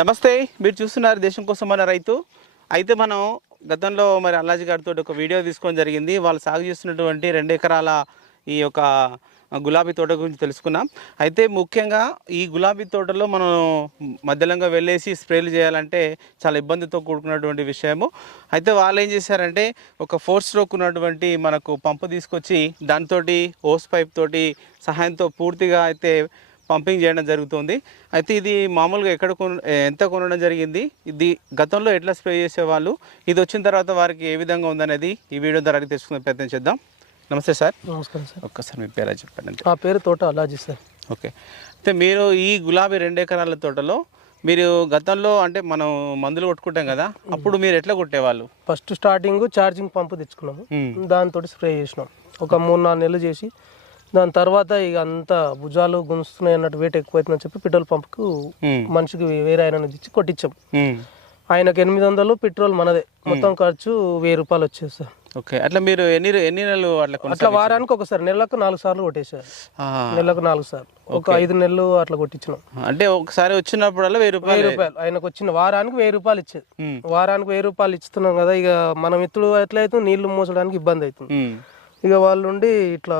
నమస్తే మీరు చూస్తున్నారు దేశం కోసం మన రైతు. అయితే మనం గతంలో మరి అల్లాజీ గారితో ఒక వీడియో తీసుకోవడం జరిగింది. వాళ్ళు సాగు చేస్తున్నటువంటి రెండు ఎకరాల ఈ యొక్క గులాబీ తోట గురించి తెలుసుకున్నాం అయితే ముఖ్యంగా ఈ గులాబీ తోటలో మనం మధ్యలంగా వెళ్ళేసి స్ప్రేలు చేయాలంటే చాలా ఇబ్బందితో కూడుకున్నటువంటి విషయము. అయితే వాళ్ళు ఏం చేశారంటే ఒక ఫోర్ స్ట్రోక్ ఉన్నటువంటి మనకు పంపు తీసుకొచ్చి దానితోటి ఓస్ పైప్ తోటి సహాయంతో పూర్తిగా అయితే పంపింగ్ చేయడం జరుగుతుంది. అయితే ఇది మామూలుగా ఎక్కడ కొన ఎంత కొనడం జరిగింది? ఇది గతంలో ఎట్లా స్ప్రే చేసేవాళ్ళు? ఇది వచ్చిన తర్వాత వారికి ఏ విధంగా ఉందనేది ఈ వీడియో ద్వారా తెలుసుకునే ప్రయత్నం చేద్దాం. నమస్తే సార్. నమస్కారం సార్. ఒక్కసారి మీ పేరు చెప్పండి నా పేరు తోట అల్లాజీ సార్. ఓకే. అయితే మీరు ఈ గులాబీ రెండు ఎకరాల తోటలో మీరు గతంలో అంటే మనం మందులు కొట్టుకుంటాం కదా అప్పుడు మీరు ఎట్లా కొట్టేవాళ్ళు? ఫస్ట్ స్టార్టింగ్ ఛార్జింగ్ పంపు తెచ్చుకున్నాము. దాంతో స్ప్రే చేసినాం. ఒక మూడు నాలుగు నెలలు చేసి దాని తర్వాత ఇక అంతా భుజాలు గుంజుతున్నాయి అన్నట్టు వెయిట్ ఎక్కువైతుందని చెప్పి పెట్రోల్ పంప్కు. మనిషికి వేరే ఆయన ఇచ్చి కొట్టించాం. ఆయనకు ఎనిమిది వందలు పెట్రోల్ మనదే. మొత్తం ఖర్చు వెయ్యి రూపాయలు వచ్చేది సార్. ఓకే. అట్లా మీరు ఎన్ని ఎన్ని నెలలు అట్లా అట్లా? వారానికి ఒకసారి నెలకు నాలుగు సార్లు కొట్టేసారు ఆ, నెలకు నాలుగు సార్లు. ఒక ఐదు నెలలు అట్లా కొట్టించినాం. అంటే ఒకసారి వచ్చినప్పుడల్లా వెయ్యి రూపాయలు. రూపాయలు. ఆయనకు వచ్చిన వారానికి వెయ్యి రూపాయలు ఇచ్చేది. వారానికి వెయ్యి రూపాయలు ఇస్తున్నాం కదా ఇక మనం ఎత్తుడు ఎట్లయితే నీళ్ళు మోసడానికి ఇబ్బంది అవుతుంది. ఇక వాళ్ళు ఉండి ఇట్లా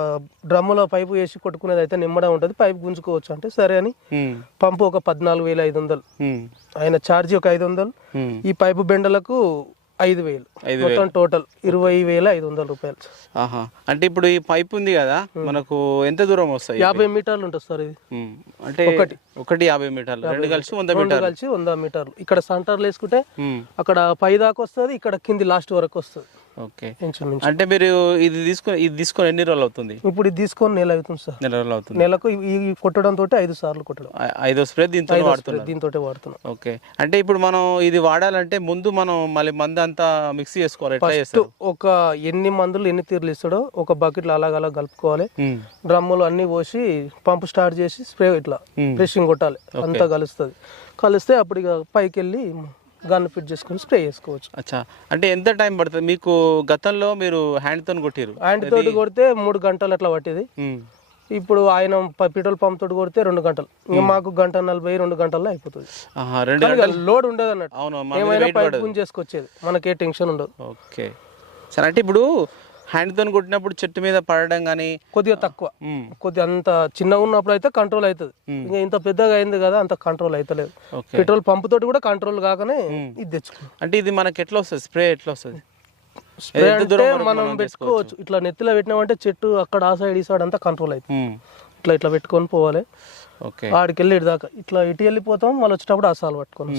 డ్రమ్ములో పైపు వేసి కొట్టుకునేది అయితే నిమ్మడం ఉంటుంది పైపు గుంజుకోవచ్చు అంటే సరే అని. పంపు ఒక పద్నాలుగు వేల ఐదు వందలు. ఆయన ఛార్జీ ఒక ఐదు వందలు. ఈ పైపు బెండలకు ఐదు వేలు. మొత్తం టోటల్ ఇరవై వేల ఐదు వందల రూపాయలు. అంటే ఇప్పుడు ఈ పైప్ ఉంది కదా మనకు ఎంత దూరం వస్తాయి? యాభై మీటర్లు ఉంటుంది సార్ ఇది. అంటే ఒకటి. యాభై మీటర్లు. రెండు కలిసి వంద మీటర్లు. కలిసి వంద మీటర్లు. ఇక్కడ సెంటర్లు వేసుకుంటే. అక్కడ పై దాకా వస్తుంది ఇక్కడ కింది లాస్ట్ వరకు వస్తుంది. ఓకే. ఇంచుమించు అంటే మీరు ఇది తీసుకొని ఇది తీసుకొని ఎన్ని రోజులు అవుతుంది? ఇప్పుడు ఇది తీసుకొని నెల అవుతుంది సార్. నెల రోజులు అవుతుంది. నెలకు ఈ కొట్టడం తోటి ఐదు సార్లు కొట్టడం. ఐదో స్ప్రే దీంతో వాడుతున్నారు. దీంతో వాడుతున్నాం. ఓకే. అంటే ఇప్పుడు మనం ఇది వాడాలంటే ముందు మనం మళ్ళీ మందు అంతా మిక్స్ చేసుకోవాలి ఎట్లా చేస్తారు. ఒక ఎన్ని మందులు ఎన్ని తీర్లు ఇస్తాడో ఒక బకెట్లో అలాగ అలా కలుపుకోవాలి. మ్మ్. డ్రమ్ములు అన్ని పోసి పంపు స్టార్ట్ చేసి స్ప్రే ఇట్లా మ్మ్. ప్రెషింగ్ కొట్టాలి. అంతా కలుస్తుంది. కలిస్తే అప్పుడు ఇక పైకి వెళ్ళి గన్ ఫిట్ చేసుకొని స్ప్రే చేసుకోవచ్చు. అచ్చా. అంటే ఎంత టైం పడుతుంది? మీకు గతంలో మీరు హ్యాండ్తో కొట్టిరు హ్యాండ్ తోటి కొడితే మూడు గంటలు అట్లా పట్టేది. ఇప్పుడు ఆయన పెట్రోల్ పంప్ తోటి కొడితే రెండు గంటలు. ఇంకా మాకు గంట నలభై రెండు గంటల్లో అయిపోతుంది. లోడ్ ఉండదు అన్నట్టు. ఏమైనా పైప్ పడదు. గుంజేసుకొచ్చేది. మనకే టెన్షన్ ఉండదు. ఓకే. సరే అంటే ఇప్పుడు హ్యాండ్తో కొట్టినప్పుడు చెట్టు మీద పడడం కానీ కొద్దిగా తక్కువ. కొద్దిగా అంత చిన్నగా ఉన్నప్పుడు అయితే కంట్రోల్ అవుతుంది ఇంకా ఇంత పెద్దగా అయింది కదా అంత కంట్రోల్ అవుతలేదు పెట్రోల్ పంప్ తోటి కూడా కంట్రోల్ కాకనే ఇది తెచ్చుకున్నాం. అంటే ఇది మనకి ఎట్లా వస్తుంది స్ప్రే ఎట్లా వస్తుంది స్ప్రే అంటే మనం పెట్టుకోవచ్చు. ఇట్లా నెత్తిలో పెట్టినామంటే చెట్టు అక్కడ ఆ సైడ్ ఈ సైడ్ అంతా కంట్రోల్ అవుతుంది. ఇట్లా ఇట్లా పెట్టుకొని పోవాలి. ఓకే. ఆడికి వెళ్ళి దాకా. ఇట్లా ఇటు వెళ్ళిపోతాం మళ్ళీ వచ్చేటప్పుడు ఆ సాల్ పట్టుకొని.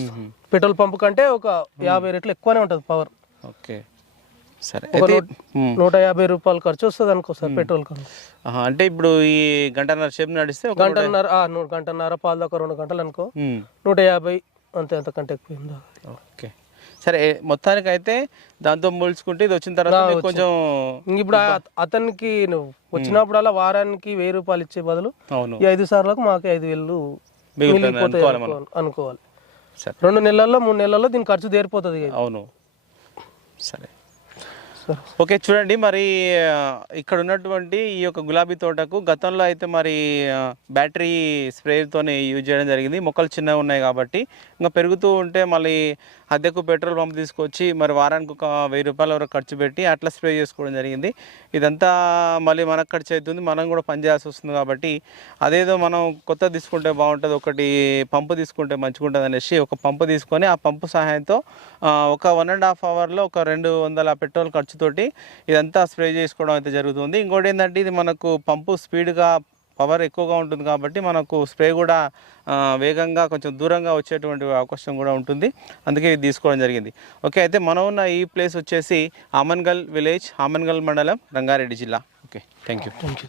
పెట్రోల్ పంప్ కంటే ఒక యాభై రెట్లు ఎక్కువనే ఉంటుంది పవర్ ఓకే. సరే. అయితే నూట- యాభై రూపాయలు ఖర్చు వస్తుంది అనుకో సార్ పెట్రోల్ అంటే ఇప్పుడు ఈ గంటన్నర సేపు నడిస్తే గంటన్నర గంటన్నర పాలు దాకా రెండు గంటలు అనుకో. నూట యాభై అంతే అంతకంటే ఎక్కువ. ఓకే. సరే మొత్తానికి అయితే దాంతో పోల్చుకుంటే ఇది వచ్చిన తర్వాత కొంచెం ఇప్పుడు అతనికి నువ్వు వచ్చినప్పుడల్లా వారానికి వెయ్యి రూపాయలు ఇచ్చే బదులు ఈ ఐదు సార్లకు మాకు ఐదు వేలు అనుకోవాలి రెండు నెలల్లో మూడు నెలల్లో దీని ఖర్చు తీరిపోతుంది. అవును. సరే. ఓకే చూడండి మరి ఇక్కడ ఉన్నటువంటి ఈ యొక్క గులాబీ తోటకు గతంలో అయితే మరి బ్యాటరీ స్ప్రేతోనే యూజ్ చేయడం జరిగింది. మొక్కలు చిన్నగా ఉన్నాయి కాబట్టి ఇంకా పెరుగుతూ ఉంటే మళ్ళీ అద్దెకు పెట్రోల్ పంప్ తీసుకొచ్చి మరి వారానికి ఒక వెయ్యి రూపాయల వరకు ఖర్చు పెట్టి అట్లా స్ప్రే చేసుకోవడం జరిగింది. ఇదంతా మళ్ళీ మనకు ఖర్చు అవుతుంది. మనం కూడా పనిచేయాల్సి వస్తుంది కాబట్టి అదేదో మనం కొత్త తీసుకుంటే బాగుంటుంది ఒకటి పంపు తీసుకుంటే మంచిగా ఉంటుంది అనేసి ఒక పంపు తీసుకొని ఆ పంపు సహాయంతో ఒక వన్ అండ్ హాఫ్ అవర్లో ఒక రెండు వందల పెట్రోల్ ఖర్చు తోటి ఇదంతా స్ప్రే చేసుకోవడం అయితే జరుగుతుంది. ఇంకోటి ఏంటంటే ఇది మనకు పంపు స్పీడ్గా పవర్ ఎక్కువగా ఉంటుంది కాబట్టి మనకు స్ప్రే కూడా వేగంగా కొంచెం దూరంగా వచ్చేటువంటి అవకాశం కూడా ఉంటుంది. అందుకే ఇది తీసుకోవడం జరిగింది. ఓకే అయితే మనం ఉన్న ఈ ప్లేస్ వచ్చేసి ఆమన్గల్ విలేజ్ ఆమన్గల్ మండలం రంగారెడ్డి జిల్లా. Okay thank you thank you